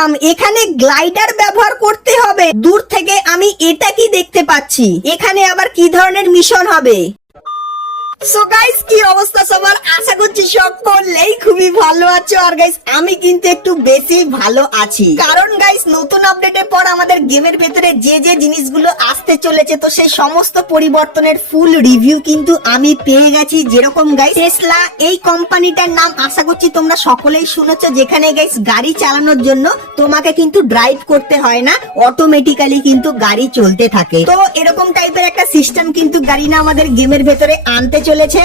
করলাম, এখানে গ্লাইডার ব্যবহার করতে হবে। দূর থেকে আমি এটা কি দেখতে পাচ্ছি, এখানে আবার কি ধরনের মিশন হবে? সো গাইস, কি অবস্থা সবার? আশা করছি সকলেই খুবই ভালো আছো। আর গাইস, আমি কিন্তু একটু বেশি ভালো আছি, কারণ গাইস নতুন আপডেটের পর আমাদের গেমের ভেতরে যে যে জিনিসগুলো আসতে চলেছে, তো সেই সমস্ত পরিবর্তনের ফুল রিভিউ কিন্তু আমি পেয়ে গেছি। যেরকম গাইস টেসলা, এই কোম্পানিটার নাম আশা করছি তোমরা সকলেই শুনেছো, যেখানে গাইস গাড়ি চালানোর জন্য তোমাকে কিন্তু ড্রাইভ করতে হয় না, অটোমেটিক্যালি কিন্তু গাড়ি চলতে থাকে। তো এরকম টাইপের একটা সিস্টেম কিন্তু গাড়ি না আমাদের গেমের ভেতরে আনতে চলেছে।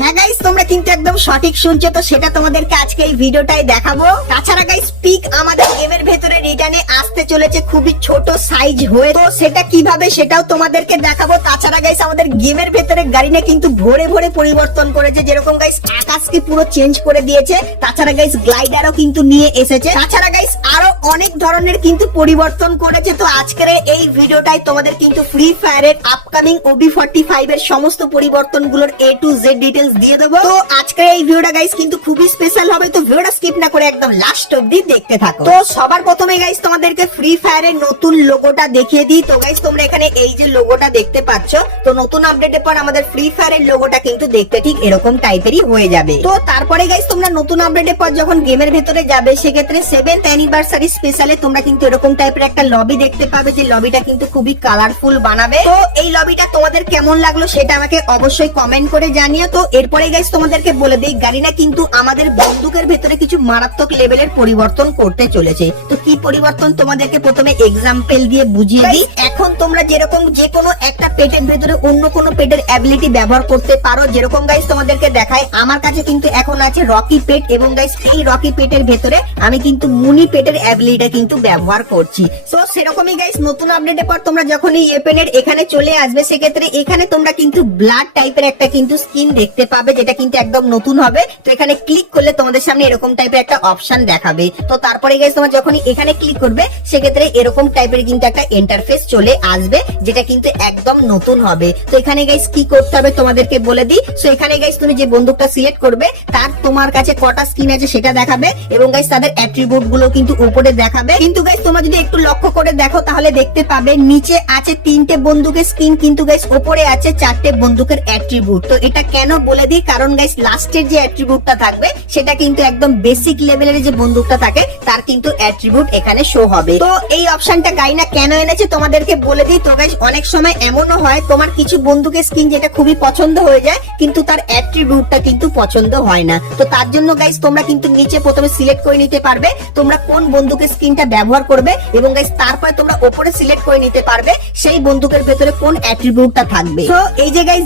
হ্যাঁ গাইস, তোমরা কিন্তু একদম সঠিক শুনছো, তো সেটা তোমাদেরকে আজকে এই ভিডিওটাই দেখাবো। তাছাড়া গাইস পিক আমাদের গেমের ভেতরে রিটার্নে আসতে চলেছে খুবই ছোট সাইজ হয়ে, তো সেটা কিভাবে সেটাও তোমাদেরকে দেখাবো। তাছাড়া গাইস আমাদের গেমের ভেতরে গাড়ি না কিন্তু ভরে ভরে পরিবর্তন করেছে, যেরকম গাইস আকাশকে পুরো চেঞ্জ করে দিয়েছে। তাছাড়া গাইস গ্লাইডারও কিন্তু নিয়ে এসেছে। তাছাড়া গাইস আরো অনেক ধরনের কিন্তু পরিবর্তন করেছে। তো আজকের এই ভিডিওটাই তোমাদের কিন্তু ফ্রি ফায়ারের আপকামিং OB45 এর সমস্ত পরিবর্তনগুলোর A to Z ডিটেইলস দিয়ে দেবো। তো আজকের এই ভিডিওটা গাইস কিন্তু খুবই স্পেশাল হবে, তো ভিডিওটা স্কিপ না করে একদম লাস্ট অবধি দেখতে থাকো। তো সবার প্রথমে গাইস তোমাদেরকে ফ্রি ফায়ারের নতুন লোগোটা দেখিয়ে দিই। তো গাইস তোমরা এখানে এই যে লোগোটা দেখতে পাচ্ছ, তো নতুন আপডেটের পর আমাদের ফ্রি ফায়ারের লোগোটা কিন্তু দেখতে ঠিক এরকম টাইপেরই হয়ে যাবে। তো তারপরে গাইস তোমরা নতুন আপডেটের পর যখন গেমের ভেতরে যাবে, সেক্ষেত্রে 7th অ্যানিভার্সারি স্পেশালে তোমরা কিন্তু এরকম টাইপের একটা লবি দেখতে পাবে, যে লবিটা কিন্তু খুবই কালারফুল বানাবে। তো এই লবিটা তোমাদের কেমন লাগলো সেটা আমাকে অবশ্যই কমেন্ট করে জানিও। তো এরপরে গাইস তোমাদেরকে বলে দেই, গাড়িনা কিন্তু আমাদের বন্দুকের ভেতরে কিছু মারাত্মক লেভেলের পরিবর্তন করতে চলেছে। তো কি পরিবর্তন তোমাদেরকে প্রথমে এক্সাম্পল দিয়ে বুঝিয়ে দিই। এখন তোমরা যেরকম যে কোনো একটা পেটের ভেতরে অন্য কোনো পেটের অ্যাবিলিটি ব্যবহার করতে পারো। যেরকম গাইস তোমাদেরকে দেখায়, আমার কাছে কিন্তু এখন আছে রকি পেট, এবং গাইস এই রকি পেটের ভেতরে আমি কিন্তু মুনি পেটের অ্যাবিলিটি কিন্তু ব্যবহার করছি। সো সেরকমই গাইস নতুন আপডেটের পর তোমরা যখন এই এপেনের এখানে চলে আসবে, সেক্ষেত্রে এখানে তোমরা কিন্তু ব্লাড টাইপের একটা কিন্তু স্কিন দেখতে পাবে, যেটা কিন্তু একদম নতুন হবে। তো এখানে ক্লিক করলে তোমাদের সামনে এরকম টাইপের একটা অপশন দেখাবে। তো তারপরে গাইস তোমরা যখনই এখানে ক্লিক করবে, সেক্ষেত্রে এরকম টাইপের কিন্তু একটা ইন্টারফেস চলে আসবে, যেটা কিন্তু একদম নতুন হবে। তো এখানে গাইস কি করতে হবে তোমাদেরকে বলে দিই। সো এখানে গাইস তুমি যে বন্দুকটা সিলেক্ট করবে, তার তোমার কাছে কটা স্কিন আছে সেটা দেখাবে, এবং গাইস তাদের অ্যাট্রিবিউট গুলো কিন্তু উপরে দেখাবে। কিন্তু গাইস তোমরা যদি একটু লক্ষ্য করে দেখো, তাহলে দেখতে পাবে নিচে আছে 3টে বন্দুকের স্কিন, কিন্তু গাইস উপরে আছে 4টে বন্দুকের অ্যাট্রিবিউট। তো এটা কেন বলে দিই, কারণ গাইস লাস্টের যে অ্যাট্রিবিউটটা থাকবে, সেটা কিন্তু একদম বেসিক লেভেলের যে বন্দুকটা থাকে তার কিন্তু অ্যাট্রিবিউট এখানে শো হবে। তো এই অপশনটা গাইনা কেন এনেছে তোমাদেরকে বলে দিই। তো গাইস অনেক সময় এমনও হয়, তোমার কিছু বন্দুকের স্কিন যেটা খুবই পছন্দ হয়ে যায়, কিন্তু তার অ্যাট্রিবিউটটা কিন্তু পছন্দ হয় না। তো তার জন্য গাইস তোমরা কিন্তু নিচে প্রথমে সিলেক্ট করে নিতে পারবে তোমরা কোন বন্দুকের স্কিনটা ব্যবহার করবে, এবং গাইস তারপরে তোমরা উপরে সিলেক্ট করে নিতে পারবে সেই বন্দুকের ভেতরে কোন অ্যাট্রিবিউটটা থাকবে। তো এই যে গাইস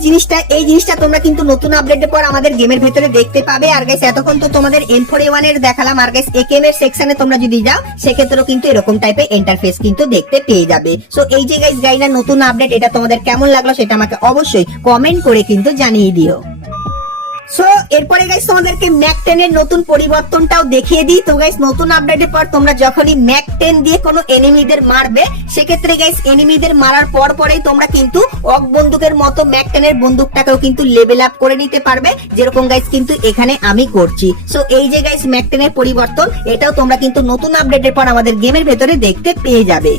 এই জিনিসটা তোমরা কিন্তু নতুন আপডেটের পর আমাদের গেমের ভেতরে দেখতে পাবে। আর গাইস এতক্ষণ তো তোমাদের M4A1 এর দেখালাম, আর গাইস AKM এর সেকশনে তোমরা যদি যাও, সেক্ষেত্রেও কিন্তু এরকম টাইপের ইন্টারফেস কিন্তু দেখতে পেয়ে যাবে। সো এই যে গাইস গাইনা নতুন আপডেট, এটা তোমাদের কেমন লাগলো সেটা আমাকে অবশ্যই কমেন্ট করে কিন্তু জানিয়ে দিও। সো এরপরে গাইস তোমাদেরকে ম্যাক 10 এর নতুন পরিবর্তনটাও দেখিয়ে দিই। তো গাইস নতুন আপডেটের পর তোমরা যখনই ম্যাক 10 দিয়ে কোনো এনিমিদের মারবে, সেক্ষেত্রে গাইস এনিমিদের মারার পর পরেই তোমরা কিন্তু অক বন্দুকের মতো ম্যাক 10 এর বন্দুকটাকেও কিন্তু লেভেল আপ করে নিতে পারবে, যেরকম গাইস কিন্তু এখানে আমি করছি। সো এই যে গাইস ম্যাক 10 এর পরিবর্তন, এটাও তোমরা কিন্তু নতুন আপডেটের পর আমাদের গেমের ভেতরে দেখতে পেয়ে যাবে।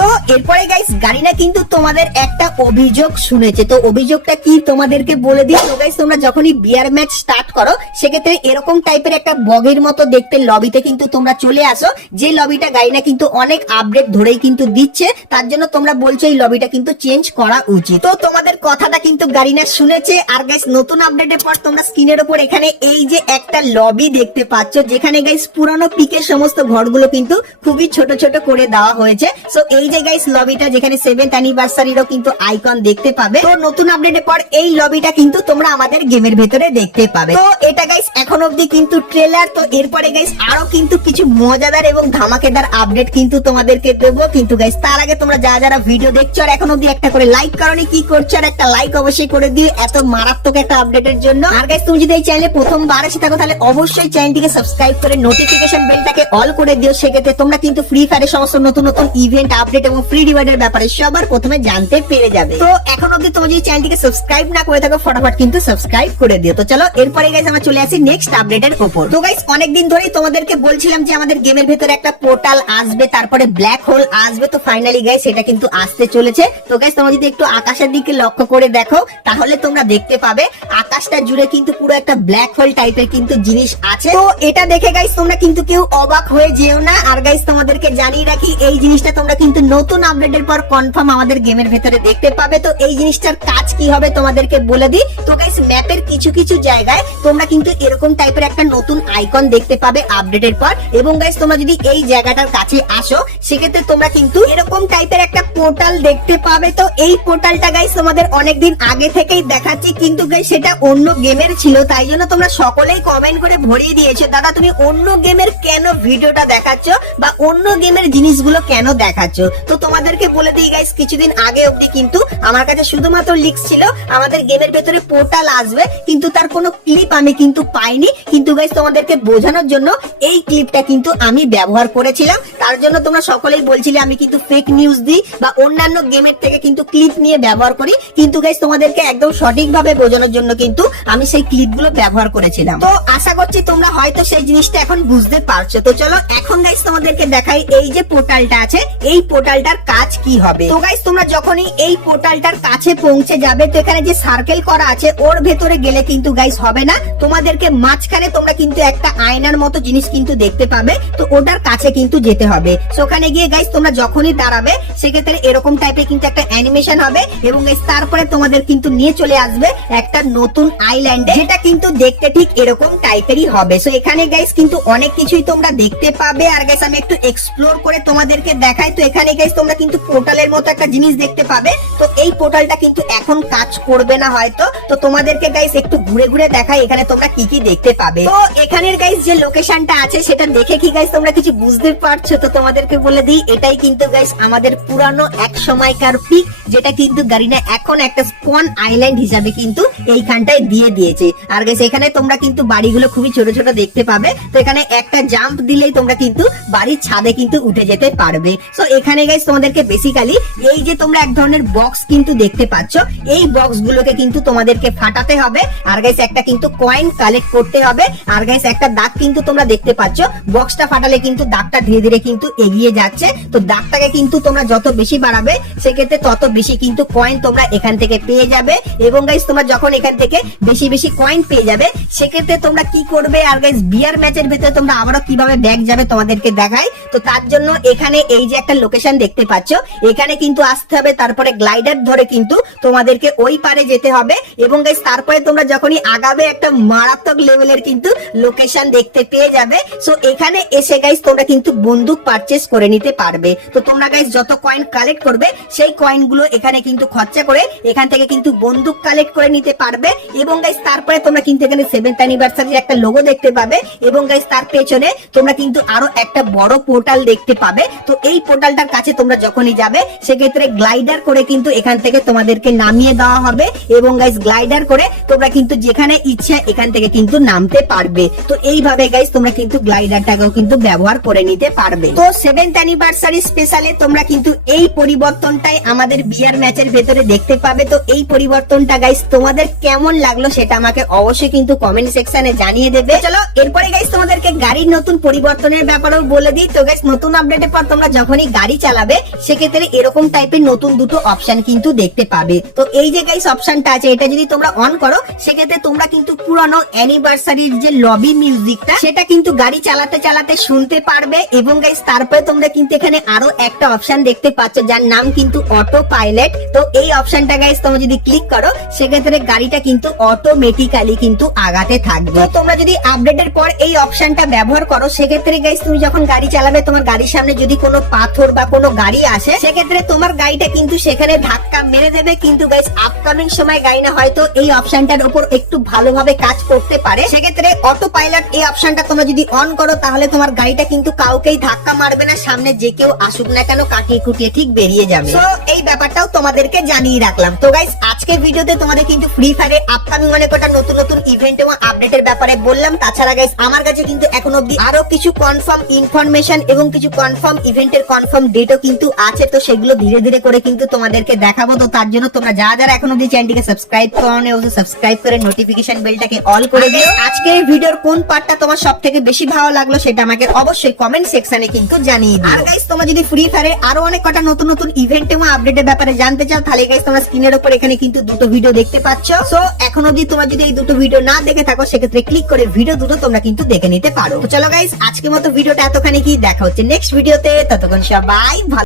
তো এরপরে গাইস গাড়িনা কিন্তু তোমাদের একটা অভিযোগ শুনেছে। তো অভিযোগটা কি তোমাদেরকে বলে দিই। তো গাইস তোমরা যখনই বিয়ার ম্যাচ স্টার্ট করো, সেক্ষেত্রে এরকম টাইপের একটা বগের মতো দেখতে লবিতে কিন্তু তোমরা চলে আসো, যে লবিটা গাড়িনা কিন্তু অনেক আপডেট ধরেই কিন্তু দিচ্ছে। তার জন্য তোমরা বলছো এই লবিটা কিন্তু চেঞ্জ করা উচিত। তো তোমাদের কথাটা কিন্তু গাড়িনা শুনেছে। আর গাইস নতুন আপডেটের পর তোমরা স্ক্রিনের উপর এখানে এই যে একটা লবি দেখতে পাচ্ছ, যেখানে গাইস পুরানো পিকের সমস্ত ঘরগুলো কিন্তু খুবই ছোট ছোট করে দেওয়া হয়েছে। সো এই যে গাইস লবিটা, যেখানে 7th অ্যানিভার্সারিরও কিন্তু আইকন দেখতে পাবে। তো নতুন আপডেটের পর এই লবিটা কিন্তু তোমরা আমাদের গেমের ভেতরে দেখতে পাবে। তো এটা গাইস এখন অবধি কিন্তু ট্রেলার। তো এরপরে গাইস আরো কিন্তু কিছু মজাদার এবং ধামাকেদার আপডেট কিন্তু তোমাদেরকে দেবো। কিন্তু গাইস তার আগে তোমরা যারা ভিডিও দেখছো আর এখন অবধি একটা করে লাইক করোনি, কি করছো? আর একটা লাইক অবশ্যই করে দিও এত মারাত্মক একটা আপডেটের জন্য। আর গাইস তুমি যদি এই চ্যানেলে প্রথমবার এসে থাকো, তাহলে অবশ্যই চ্যানেলটিকে সাবস্ক্রাইব করে নোটিফিকেশন বেলটাকে অল করে দিও। সেক্ষেত্রে তোমরা কিন্তু ফ্রি ফায়ারের সমস্ত নতুন নতুন ইভেন্ট আপডেট আপডেট এবং ফ্রি রিওয়ার্ডের ব্যাপারে সবার প্রথমে জানতে পেরে যাবে। তো এখন অবধি তুমি যদি চ্যানেলটিকে সাবস্ক্রাইব না করে থাকো ফটাফট কিন্তু সাবস্ক্রাইব করে দিও। তো চলো এরপরে গাইস আমরা চলে আসি নেক্সট আপডেটের উপর। তো গাইস অনেকদিন ধরেই তোমাদেরকে বলছিলাম যে আমাদের গেমের ভেতরে একটা পোর্টাল আসবে, তারপরে ব্ল্যাক হোল আসবে। তো ফাইনালি গাইস সেটা কিন্তু আসতে চলেছে। তো গাইস তোমরা যদি একটু আকাশের দিকে লক্ষ্য করে দেখো তাহলে তোমরা দেখতে পাবে আকাশটা জুড়ে কিন্তু পুরো একটা ব্ল্যাক হোল টাইপের কিন্তু জিনিস আছে। তো এটা দেখে গাইস তোমরা কিন্তু কেউ অবাক হয়ে যেও না। আর গাইস তোমাদেরকে জানিয়ে রাখি এই জিনিসটা তোমরা কিন্তু নতুন আপডেটের পর কনফার্ম আমাদের গেমের ভেতরে দেখতে পাবে। তো এই জিনিসটার কাজ কি হবে তোমাদেরকে বলে দিই। তো গাইস ম্যাপের কিছু কিছু জায়গায় তোমরা কিন্তু এরকম টাইপের একটা নতুন আইকন দেখতে পাবে আপডেটের পর। এবং গাইস তোমরা যদি এই জায়গাটার কাছে আসো সেক্ষেত্রে তোমরা কিন্তু এরকম টাইপের একটা পোর্টাল দেখতে পাবে। তো এই পোর্টালটা গাইস তোমাদের অনেকদিন আগে থেকেই দেখাচ্ছি, কিন্তু গাইস সেটা অন্য গেমের ছিল, তাই জন্য তোমরা সকলেই কমেন্ট করে ভরিয়ে দিয়েছো দাদা তুমি অন্য গেমের কেন ভিডিওটা দেখাচ্ছ বা অন্য গেমের জিনিসগুলো কেন দেখাচ্ছ। তো তোমাদেরকে বলে দিই গাইস কিছুদিন আগে অবধি কিন্তু আমার কাছে শুধুমাত্র লিংক ছিল আমাদের গেমের ভেতরে পোর্টাল আসবে, কিন্তু তার কোনো ক্লিপ আমি কিন্তু পাইনি। কিন্তু গাইস তোমাদেরকে বোঝানোর জন্য এই ক্লিপটা কিন্তু আমি ব্যবহার করেছিলাম। তার জন্য তোমরা সকলেই বলছিলে আমি কিন্তু ফেক নিউজ দিই বা অন্যান্য গেমের থেকে কিন্তু ক্লিপ নিয়ে ব্যবহার করি, কিন্তু গাইস তোমাদেরকে একদম সঠিকভাবে বোঝানোর জন্য কিন্তু আমি সেই ক্লিপগুলো ব্যবহার করেছিলাম। তো আশা করছি তোমরা হয়তো সেই জিনিসটা এখন বুঝতে পারছো। তো চলো এখন গাইস তোমাদেরকে দেখাই এই যে পোর্টালটা আছে এই পোর্টালটার কাজ কি হবে। তো গাইস তোমরা যখনই এই পোর্টালটার কাছে পৌঁছে যাবে তো এখানে যে সার্কেল করা আছে ওর ভেতরে গেলে কিন্তু গাইস হবে না, তোমাদেরকে মাঝখানে তোমরা কিন্তু একটা আয়নার মতো জিনিস কিন্তু দেখতে পাবে। তো ওটার কাছে কিন্তু যেতে হবে। ওখানে গিয়ে গাইস তোমরা যখনই দাঁড়াবে সেক্ষেত্রে এরকম টাইপের কিন্তু একটা অ্যানিমেশন হবে এবং গাইস তারপরে তোমাদের কিন্তু নিয়ে চলে আসবে একটা নতুন আইল্যান্ডে, যেটা কিন্তু দেখতে ঠিক এরকম টাইপেরই হবে। সো এখানে গাইস কিন্তু অনেক কিছুই তোমরা দেখতে পাবে। আর গাইস আমি একটু এক্সপ্লোর করে তোমাদেরকে দেখাই। তো এখানে গাইস তোমরা কিন্তু পোর্টালের মতো একটা জিনিস দেখতে পাবে। তো এই পোর্টালটা কিন্তু এখন কাজ করবে না হয়তো। তো তোমাদেরকে গাইস একটু ঘুরে ঘুরে দেখাই এখানে তোমরা কি কি দেখতে পাবে। তো এখানের গাইস যে লোকেশনটা আছে সেটা দেখে কি গাইস তোমরা কিছু বুঝতে পারছো? তো তোমাদেরকে বলে দিই এটাই কিন্তু গাইস আমাদের পুরানো এক সময়কার পিক, যেটা কিন্তু গারিনা এখন একটা স্পন আইল্যান্ড হিসাবে কিন্তু এইখানটায় দিয়ে দিয়েছে। আর গাইস এখানে তোমরা কিন্তু বাড়িগুলো খুবই ছোট ছোট দেখতে পাবে। তো এখানে একটা জাম্প দিলেই তোমরা কিন্তু বাড়ির ছাদে কিন্তু উঠে যেতে পারবে। সো এখানে গাইস তোমাদেরকে বেসিক্যালি এই যে তোমরা এক ধরনের বক্স কিন্তু দেখতে পাচ্ছ, এই বক্স গুলোকে কিন্তু তোমাদেরকে ফাটাতে হবে। আর গাইস একটা কিন্তু কয়েন কালেক্ট করতে হবে। আর গাইস একটা দাগ কিন্তু তোমরা দেখতে পাচ্ছ, বক্সটা ফাটালে কিন্তু দাগটা ধীরে ধীরে কিন্তু এগিয়ে যাচ্ছে। তো দাগটাকে কিন্তু তোমরা যত বেশি বাড়াবে সেক্ষেত্রে তত বেশি কিন্তু কয়েন তোমরা এখান থেকে পেয়ে যাবে। এবং গাইস তোমরা যখন এখান থেকে বেশি বেশি কয়েন পেয়ে যাবে সেক্ষেত্রে তোমরা কি করবে, আর গাইস বিয়ার ম্যাচের ভেতরে তোমরা আবারও কিভাবে ব্যাক যাবে তোমাদেরকে দেখাই। তো তার জন্য এখানে এই যে একটা লোকেশন দেখতে পাচ্ছ এখানে কিন্তু আসতে হবে, তারপরে গ্লাইডার ধরে কিন্তু তোমাদেরকে ওই পারে যেতে হবে। এবং গাইস তারপরে তোমরা যখনই আগাবে একটা মারাত্মক লেভেলের কিন্তু লোকেশন দেখতে পেয়ে যাবে। সো এখানে এসে গাইস তোমরা কিন্তু বন্দুক পারচেজ করে নিতে পারবে। তো তোমরা গাইস যত কয়েন কালেক্ট করবে সেই কয়েন গুলো এখানে কিন্তু খরচা করে এখান থেকে কিন্তু বন্দুক কালেক্ট করে নিতে পারবে। এবং গাইস তারপরে তোমরা কিন্তু এখানে 7th অ্যানিভার্সারির একটা লোগো দেখতে পাবে। এবং গাইস তার পেছনে তোমরা কিন্তু আরো একটা বড় পোর্টাল দেখতে পাবে। তো এই পোর্টালটার কাছে তোমরা যখনই যাবে সেক্ষেত্রে গ্লাইডার করে কিন্তু এখান থেকে তোমাদেরকে নামিয়ে দেওয়া হবে। এবং গাইস গ্লাইডার করে তোমরা কিন্তু যেখানে ইচ্ছা এখান থেকে কিন্তু নামতে পারবে। তো এইভাবে গাইস তোমরা কিন্তু গ্লাইডারটাকেও কিন্তু ব্যবহার করে নিতে পারবে। তো 7th অ্যানিভার্সারি স্পেশালে তোমরা কিন্তু এই পরিবর্তনটাই আমাদের বিয়ার ম্যাচের ভেতরে দেখতে পাবে। তো এই পরিবর্তনটা গাইস তোমাদের কেমন লাগলো সেটা আমাকে অবশ্যই কিন্তু কমেন্ট সেকশনে জানিয়ে দেবে। চলো এরপরে গাইস তোমাদেরকে গাড়ির নতুন পরিবর্তনের ব্যাপারেও বলে দিই। তো গাইস নতুন আপডেটের পর তোমরা যখনই গাড়ি চালাবে সেক্ষেত্রে এরকম টাইপের নতুন দুটো অপশন কিন্তু দেখতে পাবে। তো এই যে গাইস অপশনটা আছে এটা যদি তোমরা অন করো সেক্ষেত্রে তোমরা কিন্তু পুরানো অ্যানিভার্সারির যে লবি মিউজিকটা সেটা কিন্তু গাড়ি চালাতে চালাতে শুনতে পারবে। এবং গাইস তারপরে তোমরা কিন্তু এখানে আরো একটা অপশন দেখতে পাচ্ছ যার নাম কিন্তু অটো পাইলট। তো এই অপশনটা গাইস তোমরা যদি ক্লিক করো সেক্ষেত্রে গাড়িটা কিন্তু অটোমেটিক্যালি কিন্তু আগাতে থাকবে। তোমরা যদি আপডেটের পর এই অপশনটা ব্যবহার করো সেক্ষেত্রে গাইস তুমি যখন গাড়ি চালাবে তোমার গাড়ির সামনে যদি কোনো পাথর বা কোনো গাড়ি আসে সেক্ষেত্রে তোমার গাড়িটা কিন্তু সেখানে ধাক্কা মেরে দেবে। কিন্তু গাইস আপকামিং সময় গাড়ি না হয়তো এই অপশনটার উপর একটু ভালোভাবে কাজ করতে পারে। সেক্ষেত্রে অটো পাইলট এই অপশনটা তোমরা যদি অন করো তাহলে তোমার গাড়িটা কিন্তু কাউকেই ধাক্কা মারবে না, সামনে যে কেউ আসুক না কেন কাটিয়ে কুটিয়ে ঠিক বেরিয়ে যাবে। তো এই ব্যাপারটাও তোমাদেরকে জানিয়ে রাখলাম। তো গাইস আজকের ভিডিওতে তোমাদের কিন্তু ফ্রি ফায়ারের আপকামিং অনেক কটা নতুন নতুন ইভেন্ট এবং আপডেটের ব্যাপারে বললাম। তাছাড়া গাইস আমার কাছে কিন্তু এখন অবধি আরো কিছু কনফার্ম ইনফরমেশন এবং কিছু কনফার্ম ইভেন্টের কনফার্ম ডেট ইভেন্টও কিন্তু আছে, তো সেগুলো ধীরে ধীরে করে কিন্তু তোমাদেরকে দেখাবো। তো তার জন্য তোমরা যারা এখন অবধি চ্যানেলটিকে সাবস্ক্রাইব করোনি, অবশ্যই সাবস্ক্রাইব করে নোটিফিকেশন বেলটাকে অল করে দিও। আজকের ভিডিওর কোন পার্টটা তোমার সবথেকে বেশি ভালো লাগলো সেটা আমাকে অবশ্যই কমেন্ট সেকশনে কিন্তু জানিয়ে দিও। আর গাইস, তোমরা যদি ফ্রি ফায়ারে আরো অনেক কটা নতুন নতুন ইভেন্ট এবং আপডেটের ব্যাপারে জানতে চাও, তাহলে গাইস তোমরা স্ক্রিনের উপর এখানে কিন্তু দুটো ভিডিও দেখতে পাচ্ছ। সো এখন অবধি তোমরা যদি এই দুটো ভিডিও না দেখে থাকো, সেক্ষেত্রে ক্লিক করে ভিডিও দুটো তোমরা কিন্তু দেখে নিতে পারো। তো চলো গাইস, আজকের মতো ভিডিওটা এতখানি কি, দেখা হচ্ছে নেক্সট ভিডিওতে। ততক্ষণ সবাই ভালো।